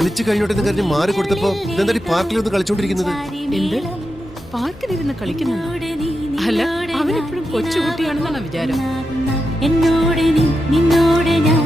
കളിച്ചു കഴിഞ്ഞോട്ടെന്ന് കരുതി മാറി കൊടുത്തപ്പോ എന്താ പാർക്കിലൊന്ന് കളിച്ചോണ്ടിരിക്കുന്നത്? എന്ത് പാർക്കിലിരുന്ന് കളിക്കുന്നുണ്ടോ? അല്ല, അവനെപ്പോഴും കൊച്ചുകുട്ടിയാണെന്നാണ് വിചാരം. എന്നോട് നീ നിന്നോട് ഞാൻ